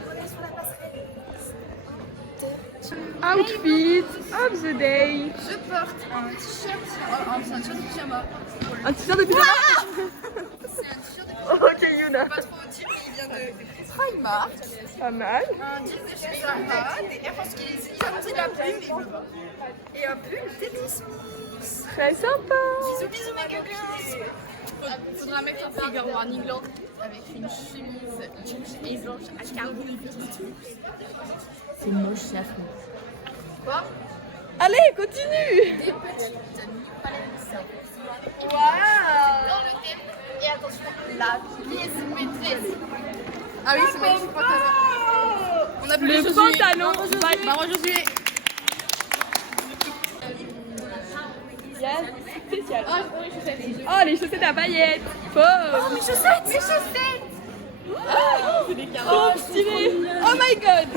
dragonner sur la passerelle. Outfit of the day. Je porte un t-shirt, un t-shirt de pyjama. Un t-shirt de pyjama. C'est un t-shirt de pyjama. Ok, Yuna. Pas trop utile, il vient de Primark. Pas mal. Un jean de chez Zara, des Air Force qui sont de la plume et bleu. Et un pull Tetris. Très sympa. Bisous, bisous mes gueules. Faudra mettre un figure warning là avec une chemise jeans et blanche à carreaux. C'est moche, c'est affreux. Quoi? Allez, continue. Des petites palettes. Waouh! Dans le thème. Et attention, la pièce maîtresse. Ah oui, c'est magnifique pantalon. On a plus Le pantalon. Maman Josué. Spécial. Oh, les chaussettes. Oh, les chaussettes à paillettes. Oh, mes chaussettes! Mes chaussettes! C'est des trop stylé. Oh my god.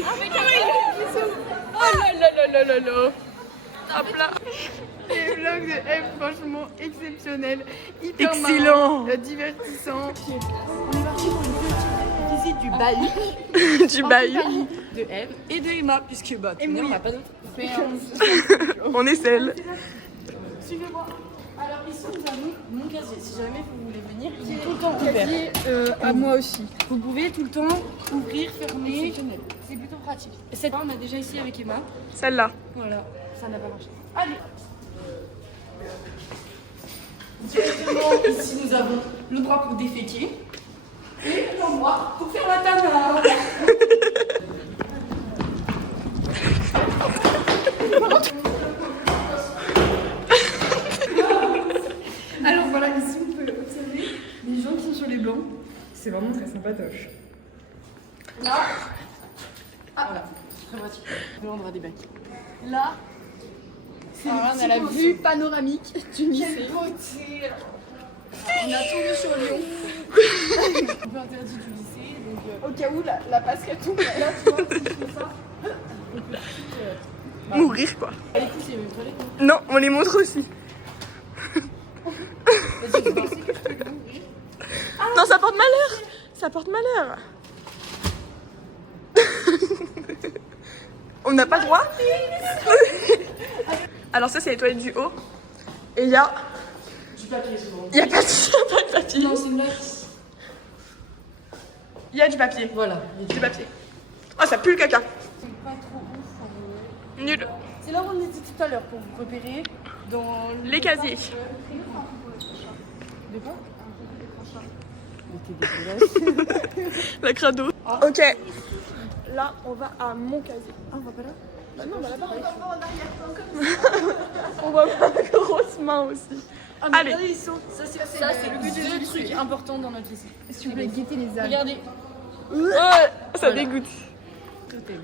Oh là là là là là là. Hop là. Les vlogs de F, franchement exceptionnel, hyper Excellent. marrant, divertissant. On est parti pour une petite visite du bahut. Du bahut. De Eve et de Emma, puisque bah, on n'a pas d'autre. On est celle. Suivez-moi. Alors ici nous avons mon casier. Si jamais vous voulez venir, il est tout le temps ouvert. À moi aussi. Vous pouvez tout le temps ouvrir, fermer. C'est plutôt pratique. Cette fois, on a déjà ici avec Emma. Celle-là. Voilà, ça n'a pas marché. Allez. Directement, ici nous avons le bras pour déféquer et l'endroit pour faire la tana. Alors voilà, ici vous pouvez observer les gens qui sont sur les blancs. C'est vraiment très sympatoche. Là, voilà, très pratique. Là, on aura des bacs. Là, Alors là, on a la vue panoramique du lycée. On a tourné sur Lyon. un peu interdit du lycée, donc Au cas où la passerelle tombe. là, tu vois, si je fais ça, on peut tout Mourir quoi. Allez, écoute, il y a une toilette. Non, on les montre aussi. Vas-y, je pense que je peux l'ouvrir. Non, ça porte malheur. Ça porte malheur. On n'a pas le droit. Alors ça c'est les toilettes du haut. Et il y a... Du papier, souvent. Il y a pas de papier. Non, c'est une note. Il y a du papier. Voilà. Du papier. Oh, ça pue le caca. C'est pas trop ouf. Nul. C'est là où on était tout à l'heure pour vous repérer dans Les casiers. De quoi? Mais t'es dégueulasse. La crado. Ok. Là, on va à mon casier. Ah, on va pas là? Bah non, on va là-bas. On va pas la grosse main aussi. Ah, mais Allez. regardez, ils sont. Ça, c'est le but du truc important dans notre lycée. Si vous voulez guetter les algues. Regardez. Ouais, ça Voilà. dégoûte. Totem.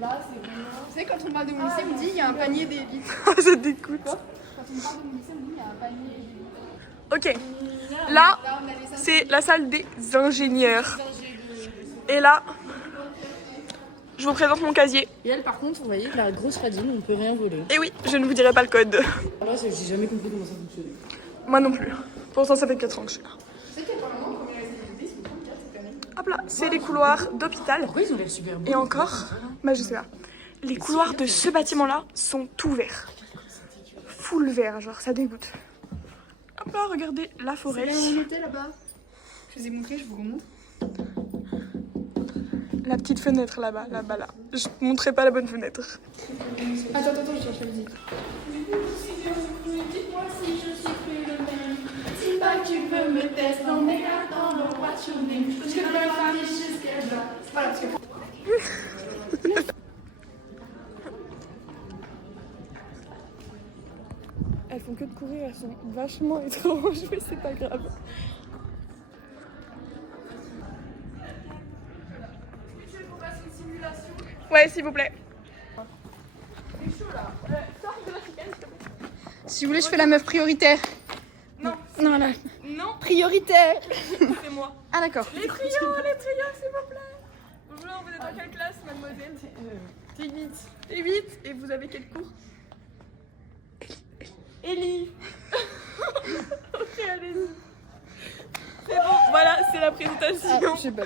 Là, c'est vraiment. Vous savez, quand on parle de mon lycée, on me dit il y a un panier d'élite. Ça dégoûte. Quand on parle de mon lycée, on me dit il y a un panier d'élite. Ok. Là, Là, on a les c'est la salle des ingénieurs. Et là, je vous présente mon casier. Et elle, par contre, vous voyez, la grosse radine, on ne peut rien voler. Et oui, je ne vous dirai pas le code. Moi, j'ai jamais compris comment ça fonctionnait. Moi non plus. Pourtant, ça fait 4 ans que je suis là. Tu sais qu'apparemment, quand on est resté ils sont 34 cette année. Hop là, c'est les couloirs d'hôpital. Pourquoi ils ont l'air super beaux? Et encore, bah je sais pas. Les couloirs de ce bâtiment-là sont tout verts. Full vert, genre ça dégoûte. Hop là, regardez la forêt. Là où on était là-bas. Je vous ai montré, je vous remonte. La petite fenêtre là-bas, là-bas, là. Je ne montrerai pas la bonne fenêtre. Attends, je cherche la musique. Dites-moi si je suis plus le même. Si pas tu peux me tester en m'écartant dans what you name. Parce que dans la famille, jusqu'à là. Voilà, parce que Elles font que de courir, elles sont vachement étranges, mais c'est pas grave. Ouais, s'il vous plaît. si vous voulez, je fais la meuf prioritaire. Non. Non, là. Non, Prioritaire. c'est moi. Ah, d'accord. Les trios, s'il vous plaît. Bonjour, vous êtes dans quelle classe, mademoiselle? T8. T8, et vous avez quel cours? Ellie. Ok, allez-y. Voilà, c'est la présentation. Je sais pas.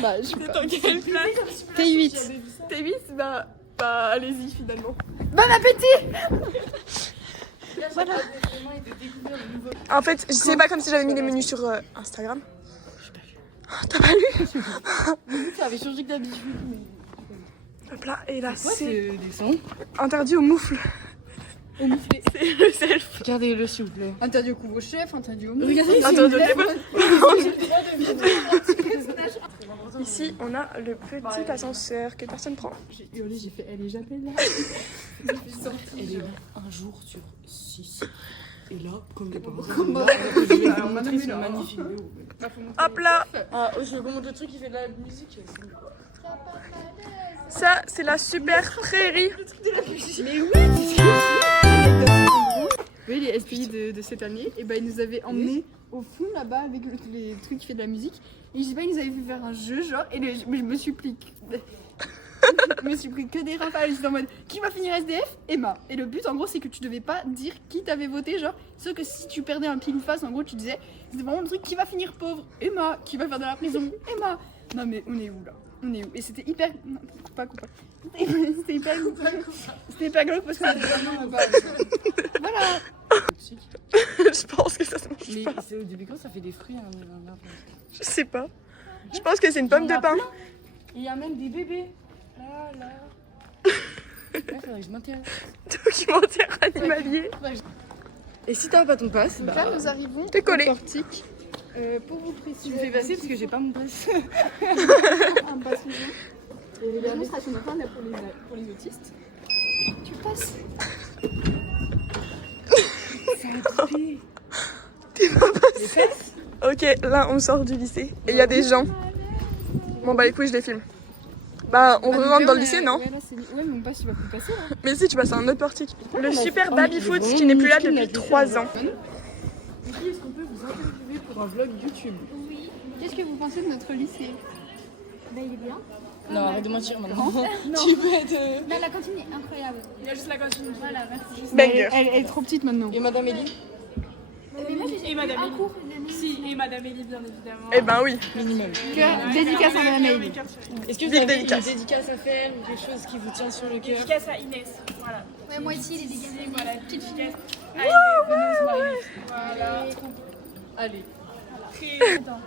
Bah, je sais C'est pas. en quelle place? T8. T8, bah allez-y finalement. Bon appétit. Voilà. En fait, je sais pas comme si j'avais mis les menus sur Instagram. T'as pas lu? Ça avait changé que d'habitude. Hop là, et là c'est des sons. interdit aux moufles. C'est le self. Regardez-le s'il vous plaît. Interdit au couvre-chef, interdit au Interdit au téléphone. Ici, on a le petit ascenseur que personne prend. J'ai hurlé, j'ai fait elle est jamais là. Elle est là un jour sur 6. Et là, comme des parents. C'est magnifique. Hop là. Ah, je vais vous montrer le truc qui fait de la musique. Ça, c'est la super prairie. Mais oui, oui, les SPI de cette année, et ben ils nous avaient emmenés au fond là-bas avec les trucs qui fait de la musique. Et je sais pas, ils nous avaient fait faire un jeu genre, et mais je me suis pris. Je me suis pris que des rafales. J'étais en mode qui va finir SDF? Emma. Et le but en gros, c'est que tu devais pas dire qui t'avait voté, genre, sauf que si tu perdais un pile face, en gros, tu disais c'était vraiment le truc qui va finir pauvre? Emma. Qui va faire de la prison? Emma. Non, mais on est où là? On est où? Et c'était hyper. Non, pas. C'était hyper. C'était hyper glauque parce que. Voilà. Je pense que ça se mange Mais pas. c'est au début quand ça fait des fruits. Je sais pas. Je pense que c'est une pomme de pain. Il y a même des bébés. Là, là. Ouais, faudrait que je m'intéresse. Documentaire animalier. Et si t'as pas ton passe, Donc là, nous arrivons T'es collé. au portique. Pour vous préciser, tu me fais passer parce que j'ai pas mon passe. un passe nouveau. Et les démonstrations de fin là pour les autistes. Tu passes. Ok, là on sort du lycée et il y a des gens. Bon bah les couilles, je les filme. Bah on rentre dans le lycée, non? Ouais, là, c'est... ouais, mais mon passe il va plus passer là. Mais si, tu passes à un autre portique. Le super baby-foot qui n'est plus là depuis 3 ans. Est-ce qu'on peut vous interviewer pour un vlog YouTube? Oui. Qu'est-ce que vous pensez de notre lycée? Bah, il est bien. Non, arrête de mentir maintenant. Tu peux être. Là, la cantine est incroyable. Il y a juste la cantine. Voilà, merci. Banger. Elle est trop petite maintenant. Et Madame Elie? Mais moi, j'ai Madame un Elie. cours une année. Si, et Madame Elie, bien évidemment. Eh ben oui. Minimum. Dédicace à Madame Aïe. Est-ce que vous Big avez une dédicace. dédicace à faire ou quelque chose qui vous tient sur le cœur? Dédicace à Inès. Voilà. Ouais, moi ici, les dégâts. Voilà, une petite dédicace à Inès. Venez se marier. Voilà. Allez. Très content.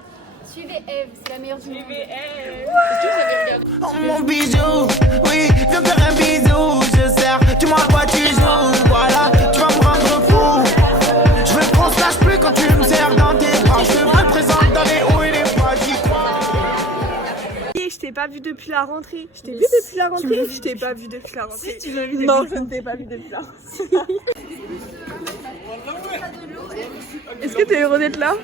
Suivez Eve, c'est la meilleure du monde. VVS. Est-ce que vous avez regardé? Oh mon bijou, oui, viens me faire un bisou, je sers, dis-moi à quoi tu joues, voilà, tu vas me rendre fou. Je veux qu'on se lâche plus quand tu me serres dans tes bras, je te représente dans les hauts et les bas, j'y crois. Je t'ai pas vu depuis la rentrée. Je t'ai vu depuis la rentrée. Je t'ai pas vu depuis la rentrée. Non, je ne t'ai pas vu depuis la rentrée. Est-ce que t'es heureux d'être là?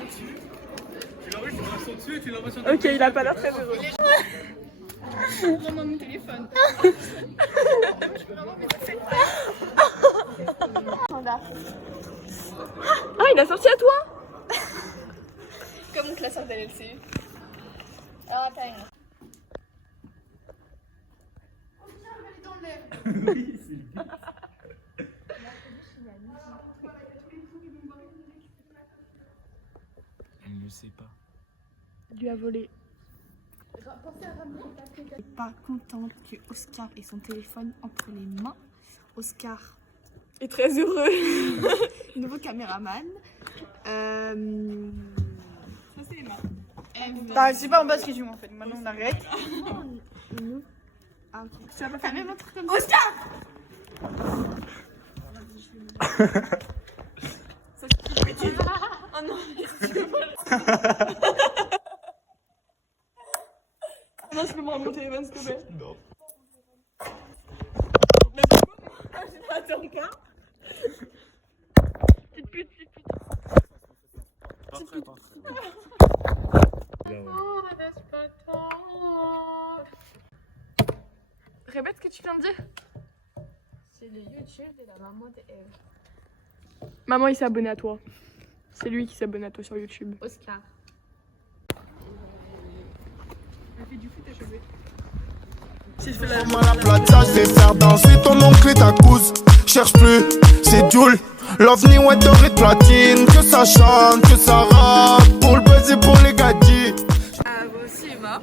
Ok, il a pas l'air très heureux. Vraiment mon téléphone. Ah, il a sorti à toi? Comme mon classeur d'LLC. Alors, attends. Elle ne sait pas. Il lui a volé. Pas contente que Oscar ait son téléphone entre les mains. Oscar, Il est très heureux. nouveau caméraman. Ça c'est Emma. Bah, c'est pas en bas ce qui joue en fait. Maintenant on arrête. Ah ok. Tu vas pas faire même un truc comme ça. Oscar! Oh non. Non, je peux me rendre mon téléphone s'il te plaît. Non. Mais pourquoi? Attends pas. Petite pute, petite pute. Répète ce que tu viens de dire. C'est le YouTube de la maman d'Eve. Maman, il s'est abonné à toi. C'est lui qui s'est abonné à toi sur YouTube. Oscar. Elle fait du foot à cheveux. Moi la plata, je vais faire danser ton oncle et ta cousine. Cherche plus, c'est Joule. L'ovni ouais doré de platine. Que ça chante, que ça rappe. Pour le buzz et pour les gadgets. Ah, moi aussi, Emma.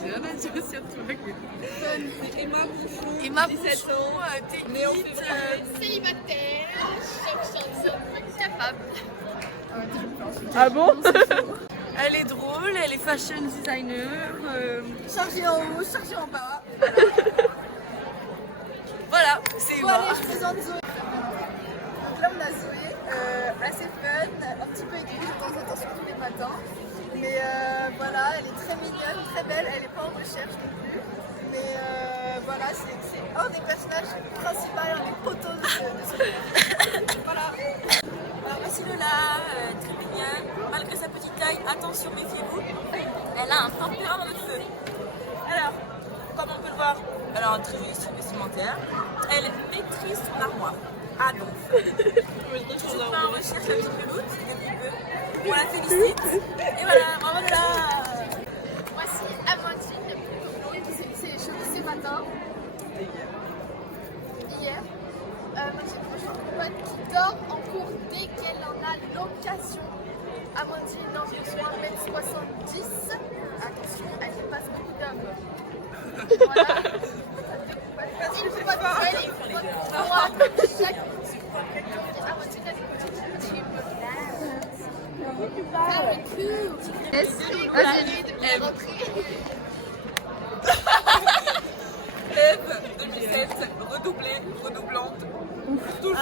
J'ai rien à dire sur toi. C'est Emma Bouchon. Emma Bouchon, t'es Célibataire, chercheuse, capable. Ah bon? Elle est drôle, elle est fashion designer. Chargée en haut, chargée en bas. Voilà, c'est Emma. Allez, je présente Zoé. Donc là, on a Zoé, assez fun, un petit peu aiguë de temps en temps, surtout les matins. Mais voilà, elle est très mignonne, très belle, elle n'est pas en recherche non plus. Mais voilà, c'est un des personnages principaux, un des poteaux de ce film. Voilà. Alors voici Lola, très mignonne, malgré sa petite taille, attention méfiez-vous, elle a un tempérament de feu. Alors, comme on peut le voir, elle a un très joli style vestimentaire, elle maîtrise son armoire. Ah donc, toujours pas en recherche la petite peloute, depuis peu, on la félicite, et voilà, bravo Lola. Voici Amandine, qui s'est lissé les cheveux ce matin. Hier. Moi j'ai une compagne qui dort en cours dès qu'elle en a l'occasion. Amandine dans une 1m70. Attention, elle dépasse beaucoup d'hommes. Voilà. Il ne faut pas de elle, il ne faut pas de moi, comme chaque. Amandine, elle est Eve 2007, redoublée, redoublante. Toujours.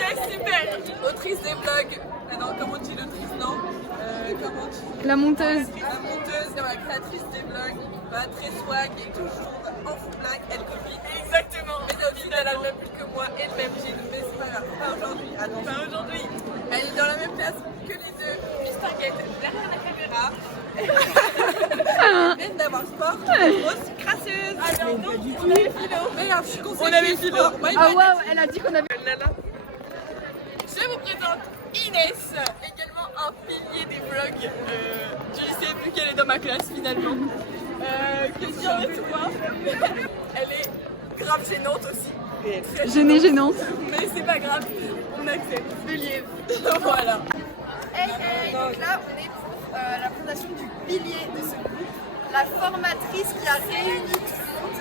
C'est super. Autrice des vlogs. Non, comment on dit l'autrice, non comment on dit La monteuse. La monteuse, la créatrice des vlogs. Bah, très swag et toujours en full black. Elle copie exactement. Mais au final, elle a le même pull que moi et le même jean. Mais c'est pas grave. Pas aujourd'hui. Attends, pas aujourd'hui. Elle est dans la même place que les deux. Distinguette derrière la caméra. Même d'avoir sport, grosse crasseuse. Alors non, on avait philo. Merde, je suis conseillée. On avait philo. Ah waouh, elle a dit qu'on avait... Je vous présente Inès, également un pilier des vlogs du lycée, vu qu'elle est dans ma classe finalement. Que dire de toi? Elle est grave gênante aussi. Gênante. Mais c'est pas grave, on accepte. Pilier. Voilà. Hey, donc là on est pour la fondation du pilier de ce groupe, la formatrice qui a réuni tout le monde.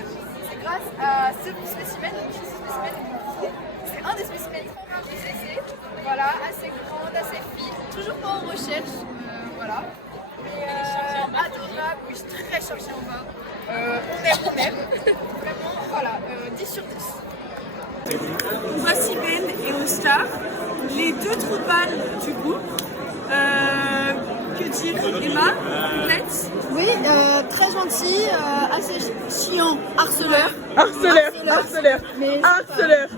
C'est grâce à ce spécimen, donc ce spécimen c'est un des spécimens trop rares du CC, voilà, assez grande, assez fine, toujours pas en recherche, voilà. Mais adorable, oui, très chargée en bas. On aime, vraiment, voilà, 10 sur 10. Voici Ben et Oscar, les deux troupanes du groupe. Que dire, Emma, complète? Oui, très gentil, assez chiant, harceleur. Harceleur. Mais Harceleur.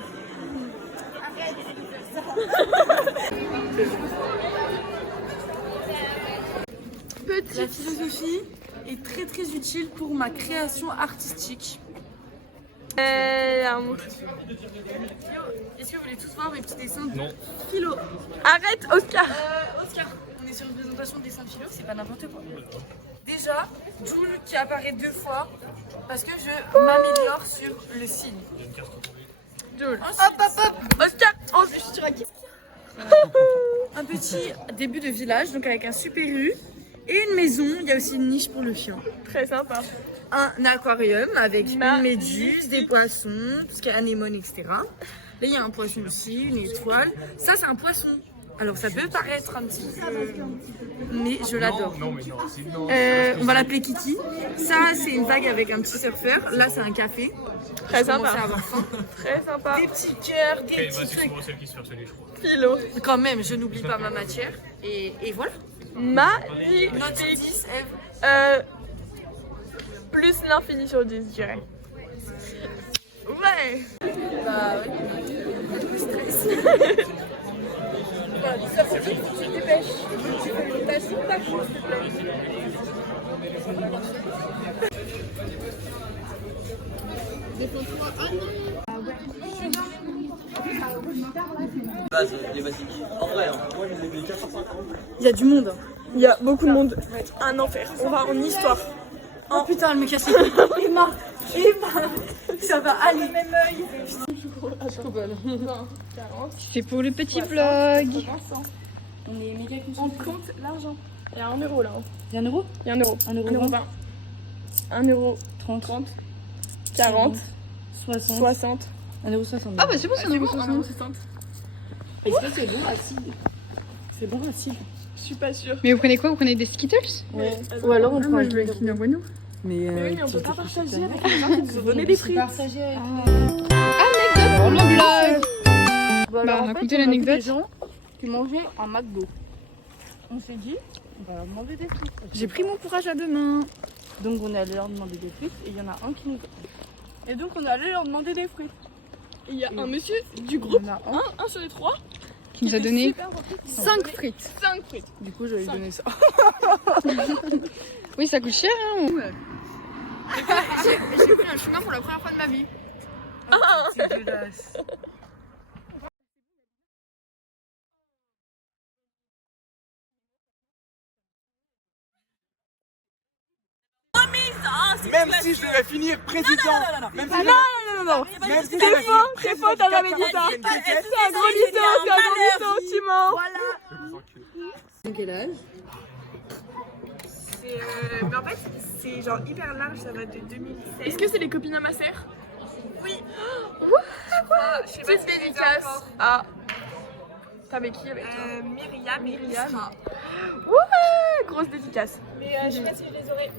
La philosophie est très très utile pour ma création artistique. Un mot. Est-ce que vous voulez tous voir mes petits dessins de philo? Arrête, Oscar. Oscar, on est sur une présentation de dessin de philo, c'est pas n'importe quoi. Déjà, Joule qui apparaît 2 fois parce que je m'améliore sur le signe. Joule. Hop. Oscar. Ensuite, un petit début de village, donc avec un super U et une maison. Il y a aussi une niche pour le chien. Très sympa. Un aquarium avec une méduse, des poissons, tout ce qui est anémone, etc. Là, il y a un poisson aussi, une étoile. Ça, c'est un poisson. Alors, ça peut paraître un petit peu... mais je l'adore. On va l'appeler Kiki. Ça, c'est une vague avec un petit surfeur. Là, c'est un café. Très Je commence sympa. à avoir faim. Très sympa. Des petits cœurs, des petits trucs. Philo. Quand même, je n'oublie pas ma matière. Et voilà. Magnifique. Note 10, Eve. Plus l'infini sur 10, je dirais. Ouais. Bah oui. Le stress. Ça veut dire que tu te dépêches. Tu fais une tâche ou pas, s'il te plaît. Les basiques. En vrai, hein. Il y a du monde. Il y a beaucoup de monde. Ça va être un enfer. On va en histoire. Oh putain, elle me casse les couilles. Emma, ça va aller. C'est pour le petit vlog. On est méga On compte l'argent. Il y a 1 euro là. Il y a 1 euro. Il y a 1 euro. 1 euro 1 euro 20. 1 euro 30, 40, 60, 60. 1 euro 60. Ah bah c'est bon, c'est 1 euro 60. 60. Est-ce que c'est bon acide? C'est bon acide. Je suis pas sûre. Mais vous prenez quoi? Vous prenez des Skittles? Ouais. Ou alors on prend Moi un je veux Kinder Bueno. Mais Mais on peut pas partager avec les gens qui nous ont donné des prix. partager avec Anecdote pour le vlog. Bah, on a écouté l'anecdote. des gens qui mangeaient un McDo. On s'est dit, on va leur demander des frites. J'ai pris mon courage à deux mains. Donc on est allé leur demander des frites et il y en a un qui nous... Et donc on est allé leur demander des frites. Il y a un monsieur du Il groupe, y en a un. un sur les 3, Qui nous a donné 5 frites. 5 frites. Du coup je vais lui donner ça. Oui, ça coûte cher, hein. J'ai pris un chemin pour la première fois de ma vie. C'est dégueulasse. Même si je devais finir président. Même si Non. Même si Très faux, t'as jamais dit ça. C'est un gros mytho, tu mens. Quel âge? Mais en fait, c'est genre hyper large, ça va de 2016. Est-ce que c'est les copines à ma sœur? Oui. Je sais pas si c'est dédicace. Ah. T'avais qui avec toi? Myriam. Ouais, grosse dédicace. Mais je sais pas si je les aurais.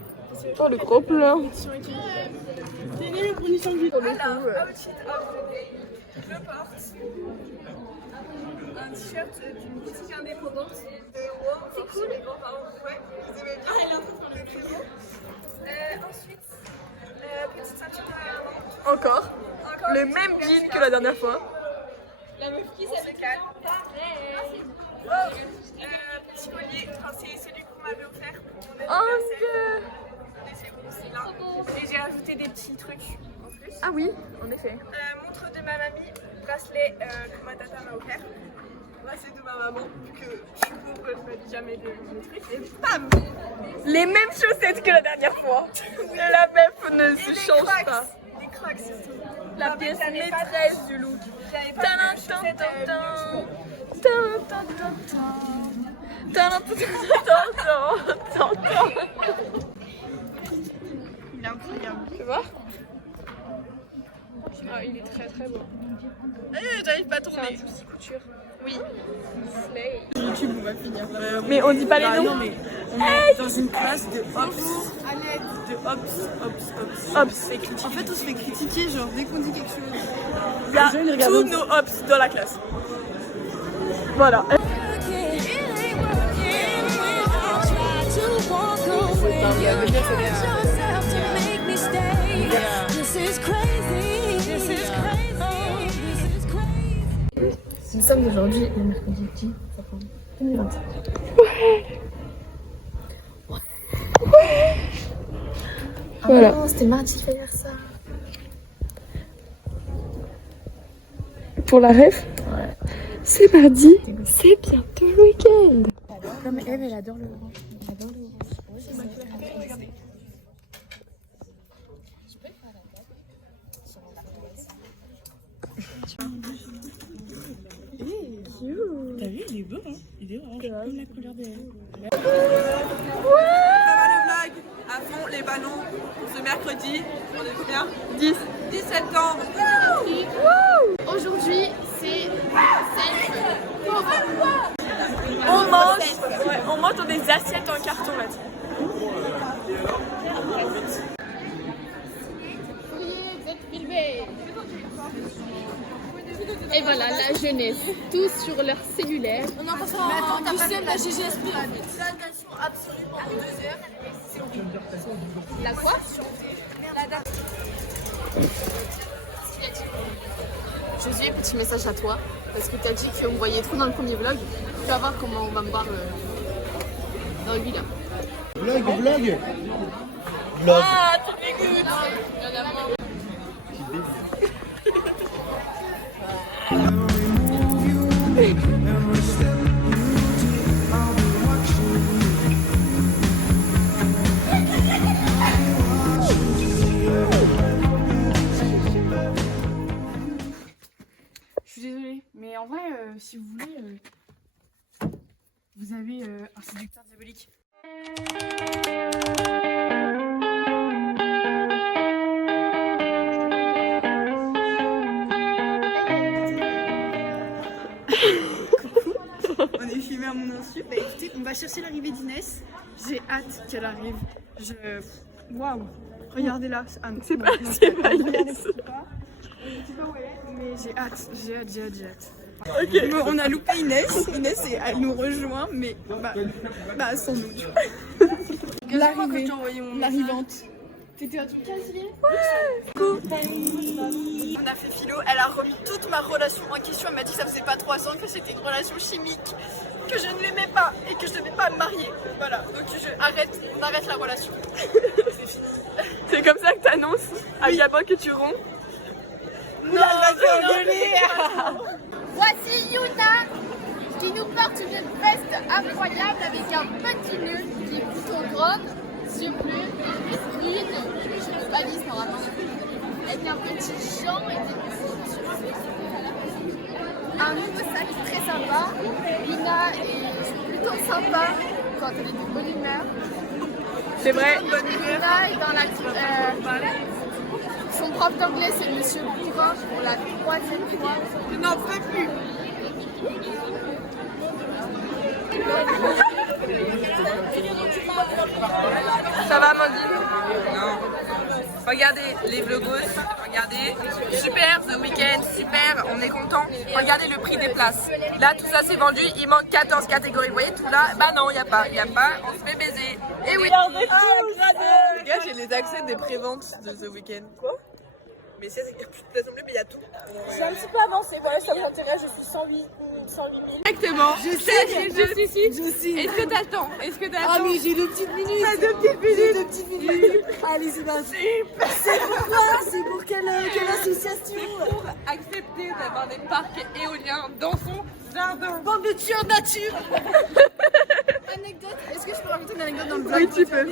Oh, le gros pleur. Alors, outfit of the day. Je porte un t-shirt d'une boutique indépendante de Rouen. C'est cool. Mes grands-parents, ouais, ils aimaient bien. Elle est en train de faire des très beau. Ensuite, petite ceinture à la main. Encore. Le même jean que la dernière fois. La meuf qui se calme. Petit collier, enfin, c'est celui qu'on m'avait offert pour mon anniversaire. Et j'ai rajouté des petits trucs en plus. Ah oui, en effet. Montre de ma mamie, bracelet que ma tata m'a offert. Bracelet de ma maman, vu que je suis pauvre, je ne dis jamais de trucs. Et bam! Les mêmes chaussettes que la dernière fois. La meuf ne se change pas. Des crocs surtout. La pièce maîtresse du look. J'avais pas de chaussettes il est incroyable. Tu vois? Ah, il est très très beau. J'arrive pas à tourner. Couture. Oui. Slay. YouTube, on va finir. Mais on dit pas les noms. Non, mais on est dans une classe de Ops. De Ops. En fait, on se fait critiquer, genre, dès qu'on dit quelque chose. Il y a tous nos Ops dans la classe. Voilà. Nous sommes aujourd'hui le mercredi 10 septembre 2021. Ouais. Voilà. Non, c'était mardi qu'il fallait faire ça. Pour la ref, ouais. C'est mardi, c'est bientôt le week-end. Non mais Eve, elle adore le orange. Elle adore le orange. Regardez. T'as vu, il est beau, hein? Il est orange, comme la couleur de Ça va le vlog? À fond les ballons ce mercredi, on est combien? 10 septembre. Aujourd'hui, c'est On mange dans des assiettes en carton là. Et voilà, la jeunesse, tous sur leur cellulaire. On est en train de attends, t'as pas fait la GGSP en fait. Datation absolument en 2 heures. C'est horrible. La quoi? La date. Josué, petit message à toi. Parce que t'as dit qu'on me voyait trop dans le premier vlog. Tu vas voir comment on va me voir dans le vlog. Vlog. Ah, tu m'écoutes. vous avez un séducteur diabolique. On est filmé à mon insu. Bah écoutez, on va chercher l'arrivée d'Inès. J'ai hâte qu'elle arrive. Waouh! Regardez-là. Ah, non, c'est pas Inès. Je sais pas où elle est, mais j'ai hâte. Okay. On a loupé Inès. Inès, elle nous rejoint, mais sans nous. L'arrivante. T'étais à ton casier? Ouais. On a fait philo, elle a remis toute ma relation en question. Elle m'a dit que ça faisait pas 3 ans, que c'était une relation chimique, que je ne l'aimais pas et que je devais pas me marier. Voilà, donc on arrête la relation. C'est fini. C'est comme ça que t'annonces à Gabin que tu romps? Non, elle va s'engueuler. Voici Yuna qui nous porte une veste incroyable avec un petit nœud qui est plutôt grande, yeux bleus, une valise normalement, avec un petit champ et des petits un nouveau sac très sympa. Lina est plutôt sympa quand elle est de bonne humeur. C'est vrai. Lina est dans la son prof d'anglais, c'est Monsieur Bourrin pour la 3e fois. Je n'en peux plus. Ça va, Amandine? Non. Regardez les vlogos, regardez. Super, The Weeknd, super, on est content. Regardez le prix des places. Là, tout ça c'est vendu, il manque 14 catégories. Vous voyez tout là? Bah non, il n'y a pas, on se fait baiser. Et oui. Les gars, j'ai les accès des préventes de The Weeknd. Quoi? Mais il n'y a plus de place non plus, mais il y a tout. J'ai un petit peu avancé, voilà, ça m'intéresse, je suis 108 000. Exactement. Je suis. Est-ce que t'as le temps? Ah mais j'ai 2 petites minutes. T'as 2 petites minutes. 2 petites minutes. Allez, c'est parti. C'est pourquoi? C'est pour quelle association? Pour accepter d'avoir des parcs éoliens dans son jardin. Bande de tueurs nature. Anecdote, est-ce que je peux raconter une anecdote dans le vlog? Oui, tu peux.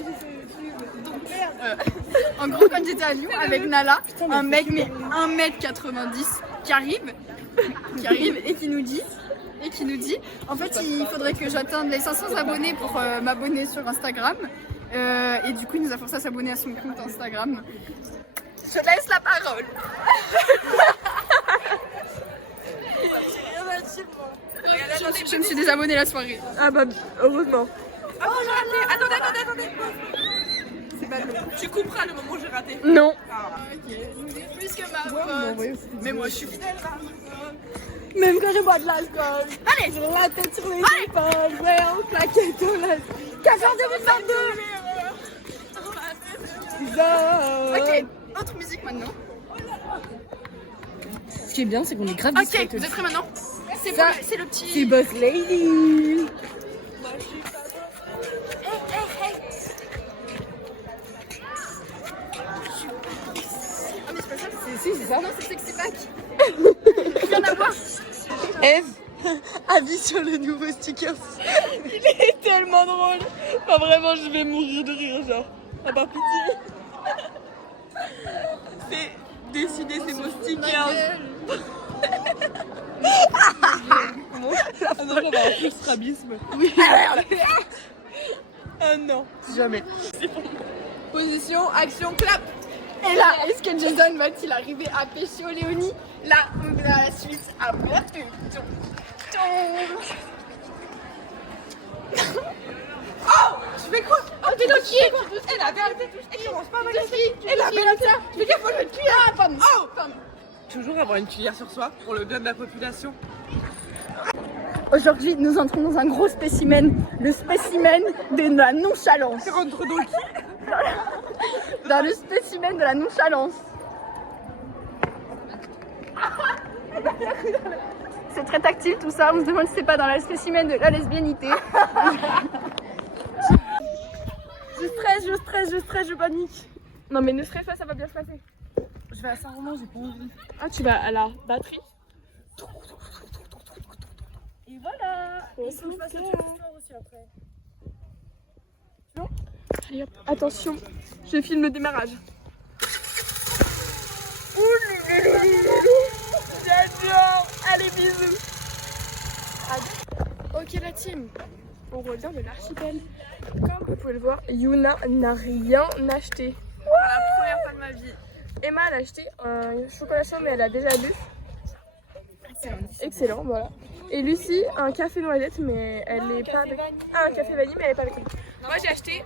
En gros, quand j'étais à Lyon avec Nala, un mec mais 1m90 qui arrive et qui nous dit en fait il faudrait que j'atteigne les 500 abonnés pour m'abonner sur Instagram et du coup il nous a forcé à s'abonner à son compte Instagram. Je laisse la parole. Je me suis désabonnée la soirée. Ah bah heureusement. Oh, j'ai raté. Attendez. Tu couperas le moment où j'ai raté. Non. Ok, je vous dis plus que ma pote. Mais moi je suis fidèle là. Même quand je bois de l'alcool. Allez, j'ai la tête sur les épaules. Ouais, on claquette au las. Café 2022. Ok, autre musique maintenant. Ce qui est bien, c'est qu'on est grave Ok, discrète. vous êtes prêts maintenant? C'est le petit. C'est Boss Lady. C'est ça. Non, c'est Sexy Pack. Rien à voir. Eve, avis sur le nouveau sticker. Il est tellement drôle. Enfin, vraiment, je vais mourir de rire, genre. À part pitié. C'est dessiner ces mots stickers. Comment? Ah non, j'avais un peu strabisme. Oui. Ah non, jamais. Position, action, clap. Et là, est-ce que Jason va-t-il arriver à pécho Léonie? Là, on a la suite à moi. Oh, tu fais quoi? Oh, t'es dans qui? Elle avait arrêté de toucher. Elle commence pas à mal. Elle a fait ça. Fais gaffe, faut le cuillère. Ah, pardon. Oh, pardon. Toujours avoir une cuillère sur soi pour le bien de la population. Aujourd'hui, nous entrons dans un gros spécimen, le spécimen de la nonchalance. Tu rentres dans qui? Dans le spécimen de la nonchalance. C'est très tactile tout ça, on se demande si c'est pas dans le spécimen de la lesbianité. Je stresse, je panique. Non mais ne stresse pas, ça va bien se passer. Je vais à Saint-Romain, j'ai pas envie. Ah, tu vas à la batterie? Et voilà. Il faut que je fasse la petite histoire aussi après. Non? Allez hop, attention, je filme le démarrage. J'adore. Allez, bisous. Ok la team, on revient de l'archipel. Comme vous pouvez le voir, Yuna n'a rien acheté. Pour la première fois de ma vie. Emma elle a acheté un chocolat chaud mais elle a déjà bu. Excellent, voilà. Et Lucie, un café noisette mais elle est pas avec... Ah, un café vanille mais elle est pas avec nous. Moi j'ai acheté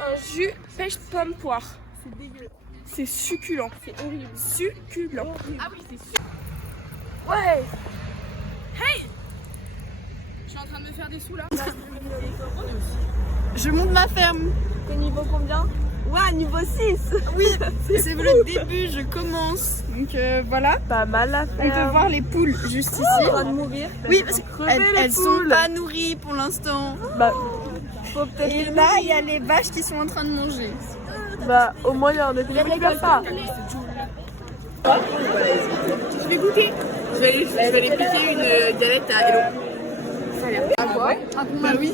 un jus pêche pomme poire. C'est dégueu. C'est succulent. C'est horrible. Succulent. Ah oui, c'est succulent. Ouais. Hey. Je suis en train de me faire des sous là. Je monte ma ferme. T'es niveau combien? Ouais, niveau 6. Oui, c'est le début, je commence. Donc voilà. Pas mal à On peut voir les poules juste ici. En train de mourir. Oui, parce qu'elles sont pas nourries pour l'instant. Bah, faut peut-être. Et là, il y a les vaches qui sont en train de manger. Bah, au moins, il y a un équilibre pas. Je vais goûter. Je vais aller piquer une galette à Hello. Ça a l'air. Ah quoi? Bah oui.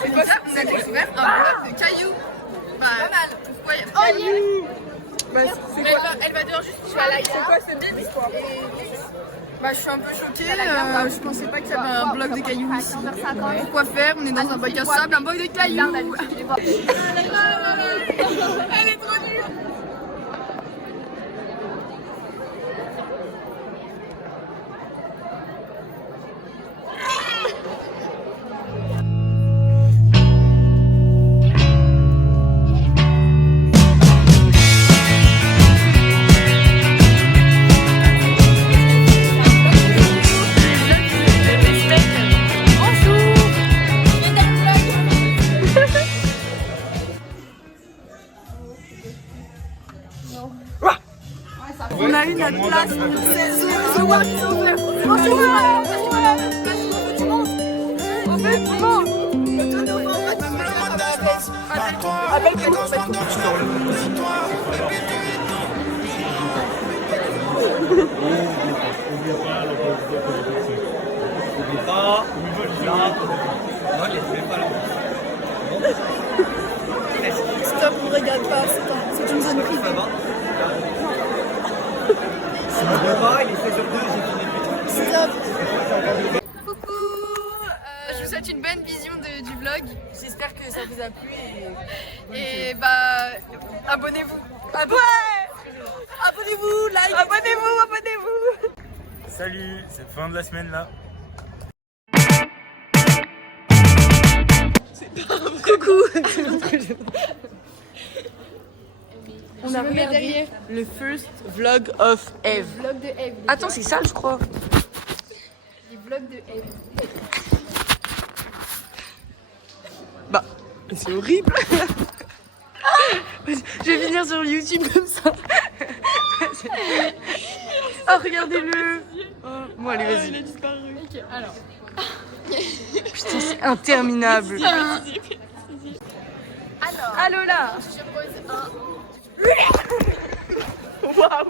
C'est quoi ça? On a découvert un bloc de cailloux. Bah, pas mal. Oh, bah, c'est quoi? Elle va dehors juste pour la light. C'est quoi ce bide? Bah, je suis un peu choquée. Je pensais pas qu'il y avait un bloc de cailloux ici. Pourquoi faire? On est dans un bac à sable, un bloc de cailloux. Elle est trop nulle. On a eu notre place, c'est The Walk Over. Stop, on regarde pas, c'est une zone privée. Coucou, je vous souhaite une bonne vision du vlog. J'espère que ça vous a plu et bah abonnez-vous. Abonnez-vous, like. Abonnez-vous. Salut, c'est fin de la semaine là. Coucou. On a regardé le first vlog of Eve. Vlog de Eve. Attends, c'est ça, je crois. Les vlogs de Eve. Bah, c'est horrible. Je vais venir sur YouTube comme ça. Oh, regardez-le. Bon, allez, vas-y. Il a disparu. Ok, alors. Putain, c'est interminable. Allô là. Je pose un. Waouh.